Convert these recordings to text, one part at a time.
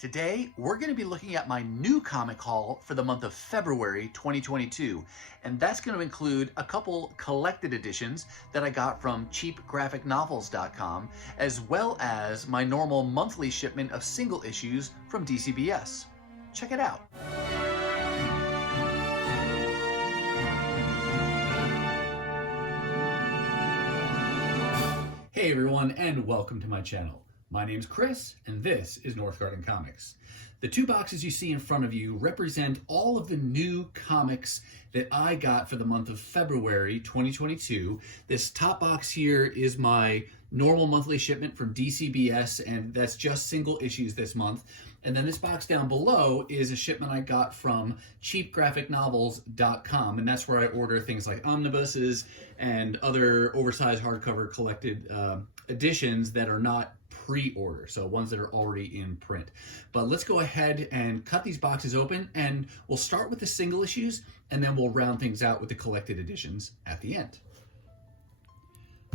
Today, we're going to be looking at my new comic haul for the month of February 2022, and that's going to include a couple collected editions that I got from cheapgraphicnovels.com, as well as my normal monthly shipment of single issues from Dcbs. Check it out. Hey everyone, and welcome to my channel. My name's Chris, and this is Northgarden Comics. The two boxes you see in front of you represent all of the new comics that I got for the month of February 2022. This top box here is my normal monthly shipment from Dcbs, and that's just single issues this month. And then this box down below is a shipment I got from cheapgraphicnovels.com, and that's where I order things like omnibuses and other oversized hardcover collected editions that are not pre-order, so ones that are already in print. But let's go ahead and cut these boxes open, and we'll start with the single issues, and then we'll round things out with the collected editions at the end.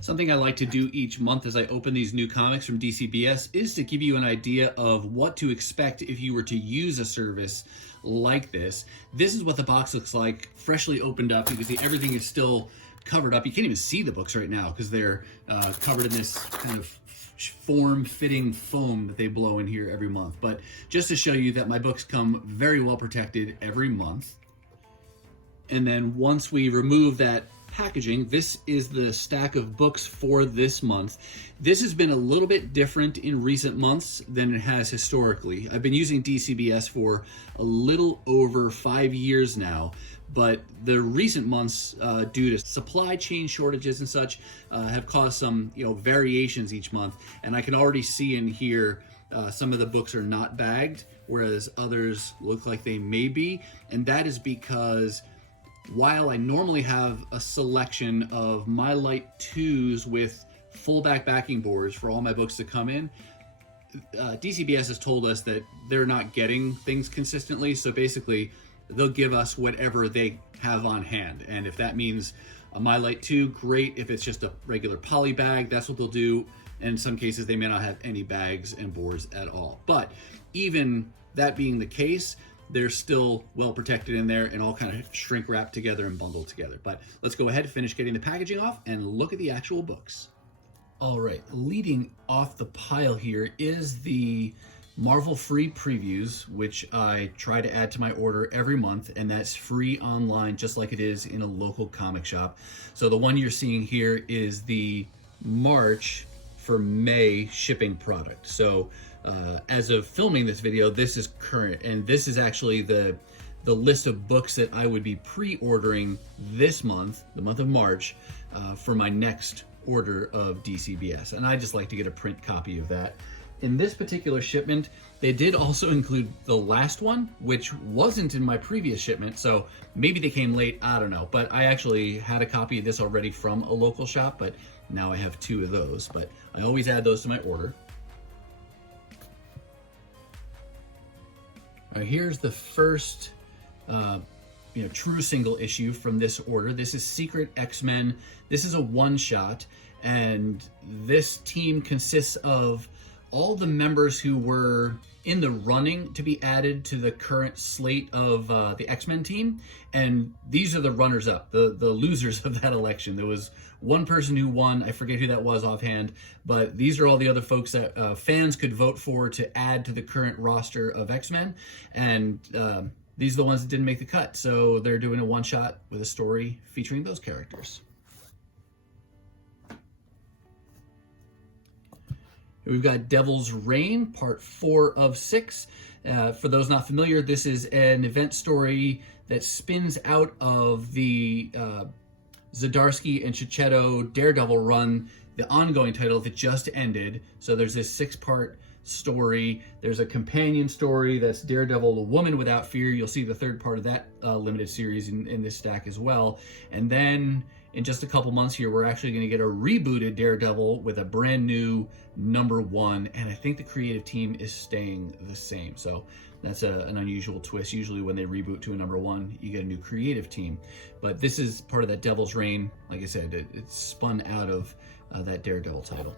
Something I like to do each month as I open these new comics from Dcbs is to give you an idea of what to expect if you were to use a service like this. This is what the box looks like, freshly opened up. You can see everything is still covered up. You can't even see the books right now because they're covered in this kind of form-fitting foam that they blow in here every month. But just to show you that my books come very well protected every month. And then once we remove that packaging, this is the stack of books for this month. This has been a little bit different in recent months than it has historically. I've been using Dcbs for a little over 5 years now, but the recent months, due to supply chain shortages and such, have caused some variations each month. And I can already see in here some of the books are not bagged, whereas others look like they may be. And that is because while I normally have a selection of My Light 2s with full back backing boards for all my books to come in, Dcbs has told us that they're not getting things consistently. So basically, they'll give us whatever they have on hand. And if that means a My Light 2, great. If it's just a regular poly bag, that's what they'll do. And in some cases, they may not have any bags and boards at all. But even that being the case, they're still well protected in there and all kind of shrink wrapped together and bundled together. But let's go ahead and finish getting the packaging off and look at the actual books. All right, leading off the pile here is the Marvel free previews, which I try to add to my order every month, and that's free online just like it is in a local comic shop. So the one you're seeing here is the March for May shipping product. So as of filming this video, this is current, and this is actually the list of books that I would be pre-ordering this month, the month of March, for my next order of Dcbs. And I just like to get a print copy of that. In this particular shipment, they did also include the last one, which wasn't in my previous shipment, so maybe they came late, I don't know. But I actually had a copy of this already from a local shop, but now I have 2 of those. But I always add those to my order. All right, here's the first true single issue from this order. This is Secret X-Men. This is a one-shot, and this team consists of all the members who were in the running to be added to the current slate of the X-Men team. And these are the runners-up, the losers of that election. There was one person who won, I forget who that was offhand, but these are all the other folks that fans could vote for to add to the current roster of X-Men. And these are the ones that didn't make the cut. So they're doing a one-shot with a story featuring those characters. We've got Devil's Reign, part 4 of 6. For those not familiar, this is an event story that spins out of the Zdarsky and Checchetto Daredevil run, the ongoing title that just ended. So there's this 6-part story. There's a companion story that's Daredevil, The Woman Without Fear. You'll see the 3rd part of that limited series in this stack as well. And then in just a couple months here, we're actually going to get a rebooted Daredevil with a brand new #1, and I think the creative team is staying the same. So that's an unusual twist. Usually when they reboot to a #1, you get a new creative team. But this is part of that Devil's Reign. Like I said, it's spun out of that Daredevil title.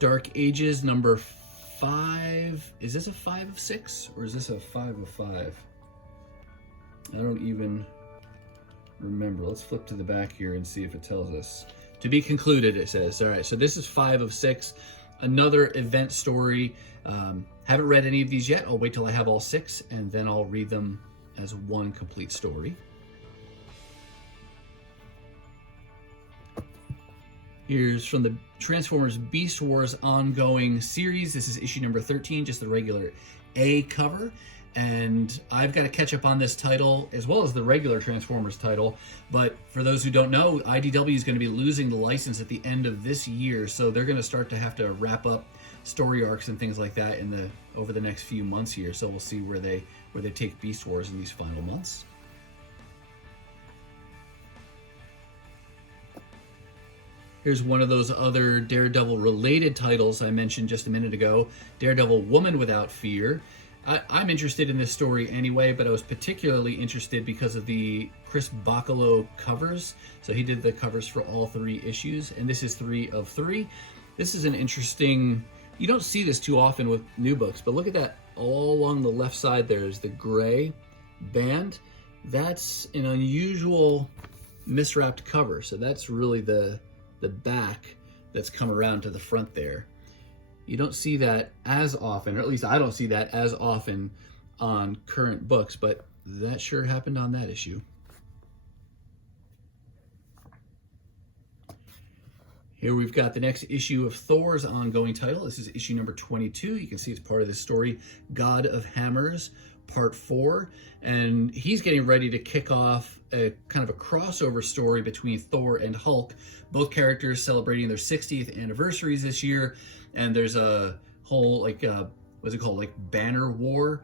Dark Ages number 5. Is this a 5 of 6 or is this a 5 of 5? I don't even remember. Let's flip to the back here and see if it tells us. To be concluded, it says. All right, so this is 5 of 6. Another event story. Haven't read any of these yet. I'll wait till I have all 6 and then I'll read them as one complete story. Here's from the Transformers Beast Wars ongoing series. This is issue number 13, just the regular A cover. And I've got to catch up on this title as well as the regular Transformers title. But for those who don't know, IDW is going to be losing the license at the end of this year. So they're going to start to have to wrap up story arcs and things like that over the next few months here. So we'll see where they take Beast Wars in these final months. Here's one of those other Daredevil related titles I mentioned just a minute ago, Daredevil Woman Without Fear. I'm interested in this story anyway, but I was particularly interested because of the Chris Bacalo covers. So he did the covers for all 3 issues, and this is 3 of 3. This is an interesting, you don't see this too often with new books, but look at that. All along the left side there's the gray band. That's an unusual miswrapped cover. So that's really the back that's come around to the front there. You don't see that as often, or at least I don't see that as often on current books, but that sure happened on that issue. Here we've got the next issue of Thor's ongoing title. This is issue number 22. You can see it's part of this story, God of Hammers, part 4. And he's getting ready to kick off a kind of a crossover story between Thor and Hulk. Both characters celebrating their 60th anniversaries this year. And there's a whole, what's it called? Like banner war.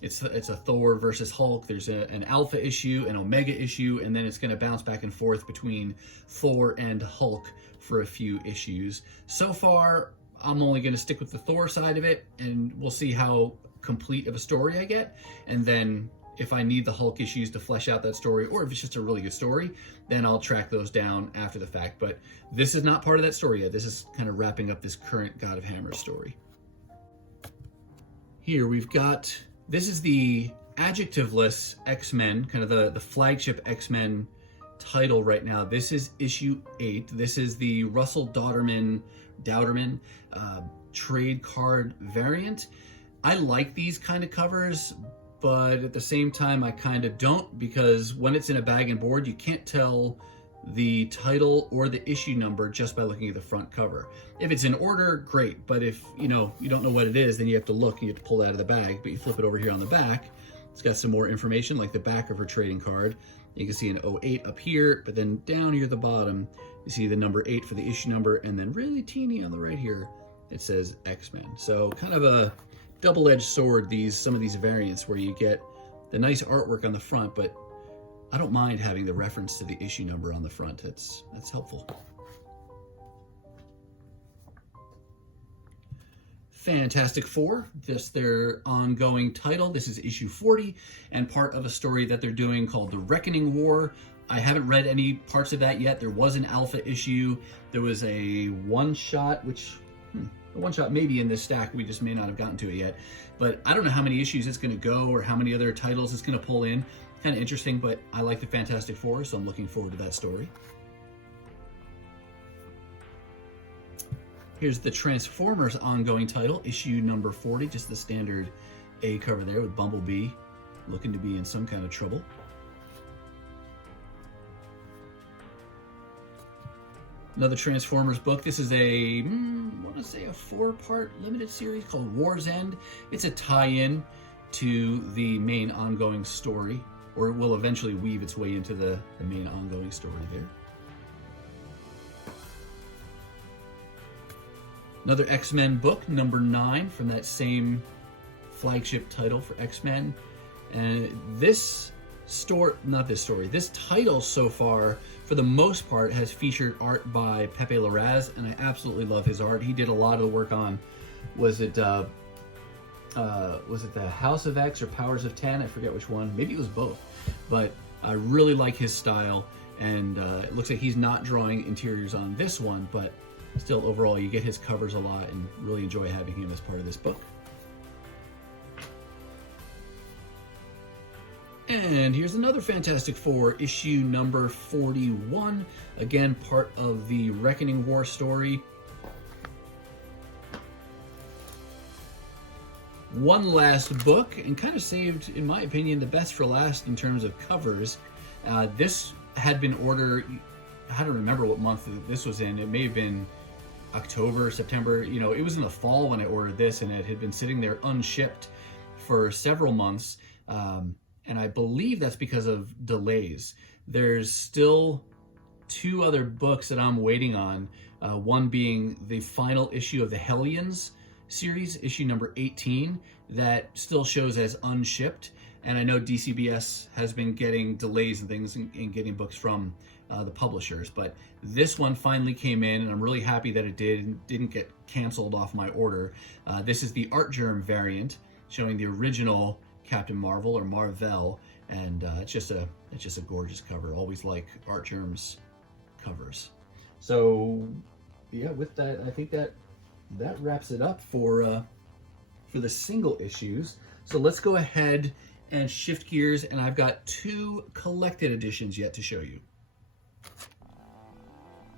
It's a Thor versus Hulk. There's an Alpha issue, an Omega issue, and then it's going to bounce back and forth between Thor and Hulk for a few issues. So far, I'm only going to stick with the Thor side of it, and we'll see how complete of a story I get. And then if I need the Hulk issues to flesh out that story, or if it's just a really good story, then I'll track those down after the fact. But this is not part of that story yet. This is kind of wrapping up this current God of Hammers story. Here we've got, this is the adjectiveless X-Men, kind of the flagship X-Men title right now. This is issue 8. This is the Russell Dauterman trade card variant. I like these kind of covers, but at the same time I kind of don't, because when it's in a bag and board, you can't tell the title or the issue number just by looking at the front cover. If it's in order, great, but if you don't know what it is, then you have to look and you have to pull it out of the bag. But you flip it over here on the back, it's got some more information like the back of her trading card. You can see an 08 up here, but then down here at the bottom you see the number 8 for the issue number, and then really teeny on the right here it says X-Men. So kind of a double-edged sword, some of these variants, where you get the nice artwork on the front, but I don't mind having the reference to the issue number on the front. That's helpful. Fantastic Four, just their ongoing title. This is issue 40 and part of a story that they're doing called The Reckoning War. I haven't read any parts of that yet. There was an alpha issue. There was a one-shot, which the one-shot may be in this stack. We just may not have gotten to it yet. But I don't know how many issues it's going to go or how many other titles it's going to pull in. Kind of interesting, but I like the Fantastic Four, so I'm looking forward to that story. Here's the Transformers ongoing title, issue number 40, just the standard A cover there with Bumblebee looking to be in some kind of trouble. Another Transformers book. This is I want to say a 4-part limited series called War's End. It's a tie-in to the main ongoing story, or it will eventually weave its way into the main ongoing story there. Another X-Men book, number 9, from that same flagship title for X-Men. And this title so far, for the most part, has featured art by Pepe Larraz, and I absolutely love his art. He did a lot of the work on, was it the House of X or Powers of 10? I forget which one. Maybe it was both. But I really like his style, and it looks like he's not drawing interiors on this one, but still overall you get his covers a lot and really enjoy having him as part of this book. And here's another Fantastic Four, issue number 41. Again, part of the Reckoning War story. One last book, and kind of saved, in my opinion, the best for last in terms of covers. This had been ordered, I don't remember what month this was in. It may have been October, September. You know, it was in the fall when I ordered this, and it had been sitting there unshipped for several months. And I believe that's because of delays. There's still 2 other books that I'm waiting on. One being the final issue of the Hellions series, issue number 18, that still shows as unshipped. And I know DCBS has been getting delays and things in getting books from the publishers. But this one finally came in, and I'm really happy that it didn't get canceled off my order. This is the Art Germ variant, showing the original Captain Marvel or Marvel, and it's just a gorgeous cover. Always like Art Germ's covers. So yeah, with that, I think that wraps it up for the single issues. So let's go ahead and shift gears, and I've got 2 collected editions yet to show you.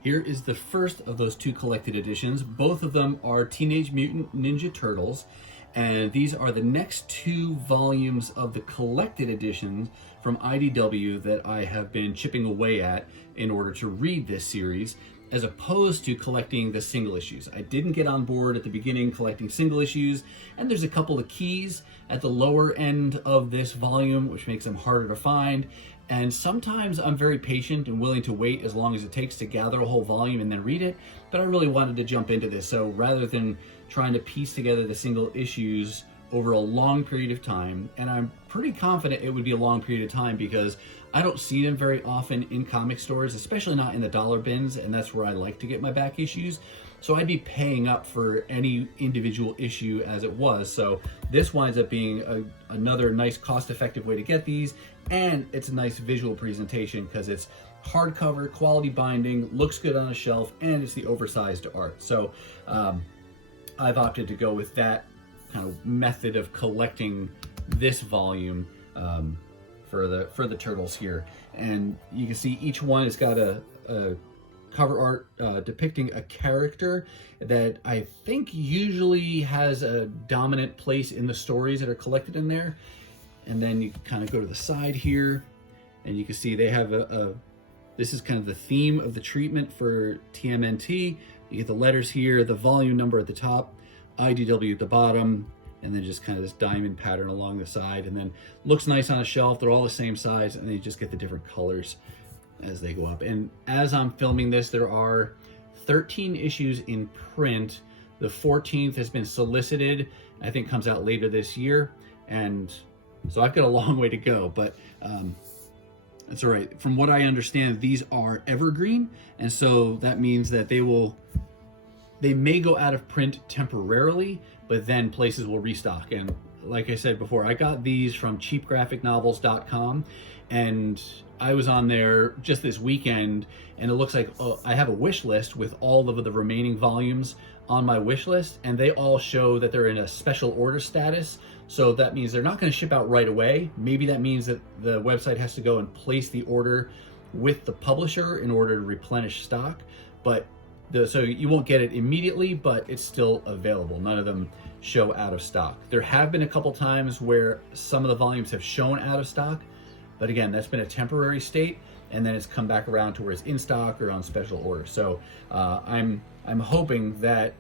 Here is the first of those 2 collected editions. Both of them are Teenage Mutant Ninja Turtles. And these are the next 2 volumes of the collected editions from IDW that I have been chipping away at in order to read this series, as opposed to collecting the single issues. I didn't get on board at the beginning collecting single issues, and there's a couple of keys at the lower end of this volume, which makes them harder to find. And sometimes I'm very patient and willing to wait as long as it takes to gather a whole volume and then read it, but I really wanted to jump into this. So rather than trying to piece together the single issues over a long period of time, and I'm pretty confident it would be a long period of time because I don't see them very often in comic stores, especially not in the dollar bins, and that's where I like to get my back issues. So I'd be paying up for any individual issue as it was. So this winds up being another nice cost-effective way to get these, and it's a nice visual presentation because it's hardcover, quality binding, looks good on a shelf, and it's the oversized art. So I've opted to go with that kind of method of collecting this volume for the Turtles here. And you can see each one has got a cover art depicting a character that I think usually has a dominant place in the stories that are collected in there. And then you kind of go to the side here, and you can see they have this is kind of the theme of the treatment for TMNT. You get the letters here, the volume number at the top, IDW at the bottom, and then just kind of this diamond pattern along the side. And then looks nice on a shelf. They're all the same size, and then you just get the different colors as they go up. And as I'm filming this, there are 13 issues in print. The 14th has been solicited, I think comes out later this year. And so I've got a long way to go, but that's all right. From what I understand, these are evergreen. And so that means that they may go out of print temporarily, but then places will restock. And like I said before, I got these from cheapgraphicnovels.com, and I was on there just this weekend, and it looks like I have a wish list with all of the remaining volumes on my wish list, and they all show that they're in a special order status. So that means they're not going to ship out right away. Maybe that means that the website has to go and place the order with the publisher in order to replenish stock. But so you won't get it immediately, but it's still available. None of them show out of stock. There have been a couple times where some of the volumes have shown out of stock, but again, that's been a temporary state, and then it's come back around to where it's in stock or on special order. So I'm hoping that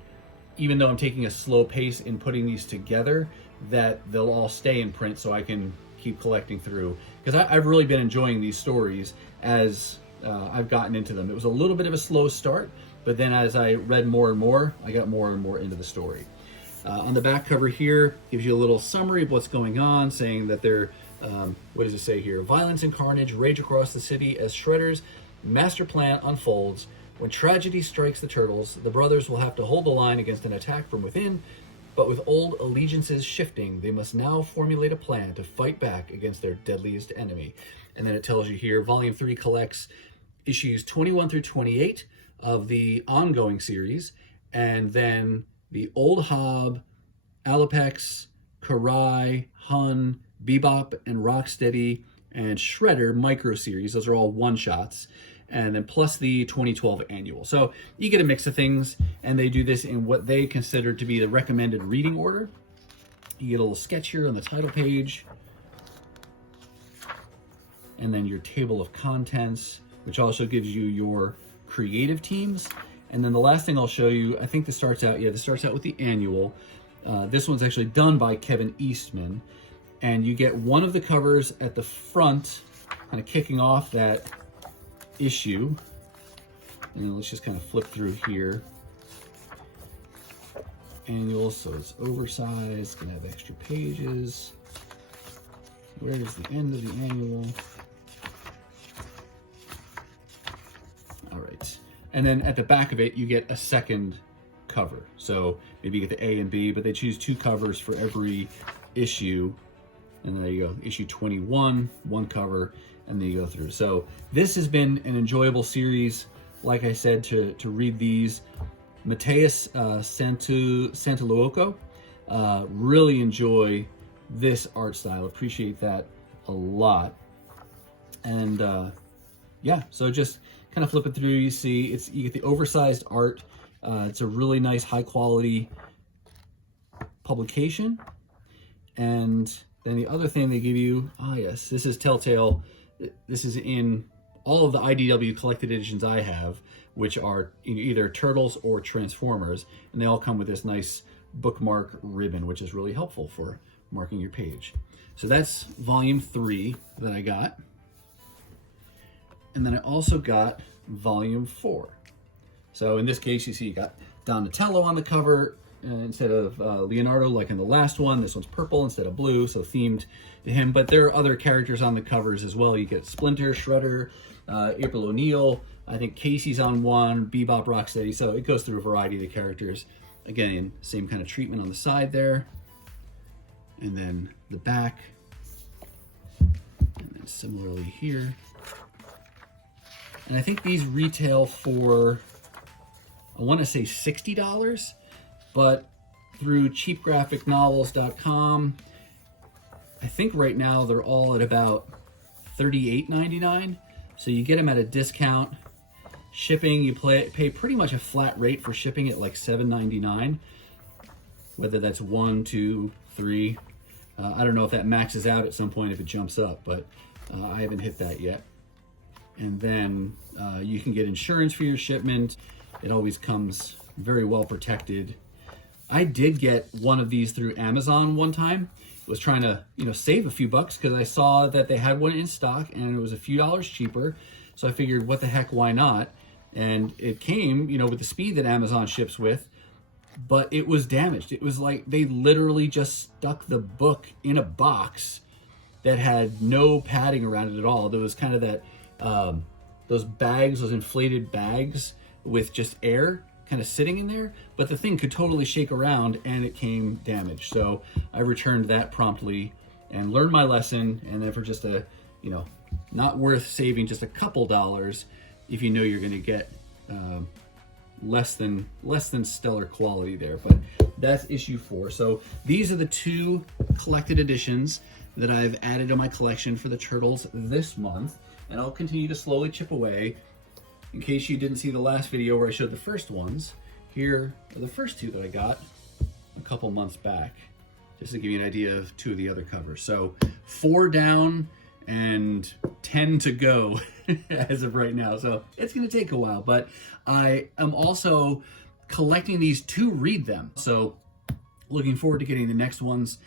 even though I'm taking a slow pace in putting these together, that they'll all stay in print so I can keep collecting through. Because I've really been enjoying these stories as I've gotten into them. It was a little bit of a slow start, but then as I read more and more, I got more and more into the story. On the back cover here, gives you a little summary of what's going on, saying that they're, what does it say here? Violence and carnage rage across the city as Shredder's master plan unfolds. When tragedy strikes the Turtles, the brothers will have to hold the line against an attack from within, but with old allegiances shifting, they must now formulate a plan to fight back against their deadliest enemy. And then it tells you here, Volume 3 collects issues 21 through 28 of the ongoing series, and then the Old Hob, Alapex, Karai, Hun, Bebop, and Rocksteady, and Shredder micro series. Those are all one-shots. And then plus the 2012 annual. So you get a mix of things, and they do this in what they consider to be the recommended reading order. You get a little sketch here on the title page, and then your table of contents, which also gives you your creative teams. And then the last thing I'll show you, I think this starts out with the annual. This one's actually done by Kevin Eastman, and you get one of the covers at the front, kind of kicking off that issue. And then let's just kind of flip through here. Annual, so it's oversized, gonna have extra pages. Where is the end of the annual? All right, and then at the back of it, you get a second cover. So maybe you get the A and B, but they choose 2 covers for every issue. And there you go, issue 21, 1 cover, and then you go through. So this has been an enjoyable series, like I said, to read these. Mateus Santaluoco, really enjoy this art style, appreciate that a lot. And yeah, so just kind of flip it through, you see you get the oversized art. It's a really nice high quality publication. And then the other thing they give you, yes, this is Telltale. This is in all of the IDW collected editions I have, which are either Turtles or Transformers, and they all come with this nice bookmark ribbon, which is really helpful for marking your page. So that's volume 3 that I got. And then I also got volume 4. So in this case, you see you got Donatello on the cover, instead of Leonardo like in the last one. This one's purple instead of blue, so themed to him. But there are other characters on the covers as well. You get Splinter, Shredder, April O'Neil. I think Casey's on one, Bebop, Rocksteady. So it goes through a variety of the characters. Again, same kind of treatment on the side there. And then the back. And then similarly here. And I think these retail for, I want to say $60. But through cheapgraphicnovels.com, I think right now they're all at about $38.99. So you get them at a discount. Shipping, you pay pretty much a flat rate for shipping at like $7.99. Whether that's 1, 2, 3. I don't know if that maxes out at some point if it jumps up, but I haven't hit that yet. And then you can get insurance for your shipment. It always comes very well protected. I did get one of these through Amazon one time. Was trying to, save a few bucks because I saw that they had one in stock and it was a few dollars cheaper. So I figured, what the heck, why not? And it came, with the speed that Amazon ships with, but it was damaged. It was like they literally just stuck the book in a box that had no padding around it at all. There was kind of that, those bags, those inflated bags with just air kind of sitting in there, but the thing could totally shake around and it came damaged. So I returned that promptly and learned my lesson. And then for just a, not worth saving just a couple dollars if you know you're going to get less than stellar quality there. But that's issue 4. So these are the 2 collected editions that I've added to my collection for the Turtles this month, and I'll continue to slowly chip away. In case you didn't see the last video where I showed the first ones, here are the first 2 that I got a couple months back, just to give you an idea of 2 of the other covers. So 4 down and 10 to go as of right now. So it's going to take a while, but I am also collecting these to read them. So looking forward to getting the next ones,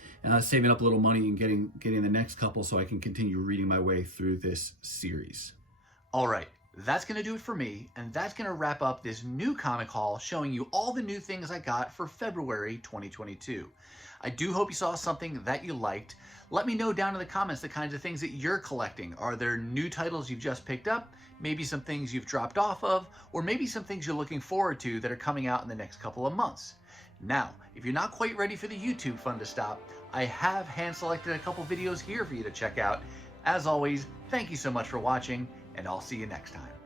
saving up a little money and getting the next couple so I can continue reading my way through this series. All right. That's going to do it for me, and that's going to wrap up this new comic haul showing you all the new things I got for February 2022. I do hope you saw something that you liked. Let me know down in the comments the kinds of things that you're collecting. Are there new titles you've just picked up, maybe some things you've dropped off of, or maybe some things you're looking forward to that are coming out in the next couple of months? Now, if you're not quite ready for the YouTube fun to stop, I have hand-selected a couple videos here for you to check out. As always, thank you so much for watching, and I'll see you next time.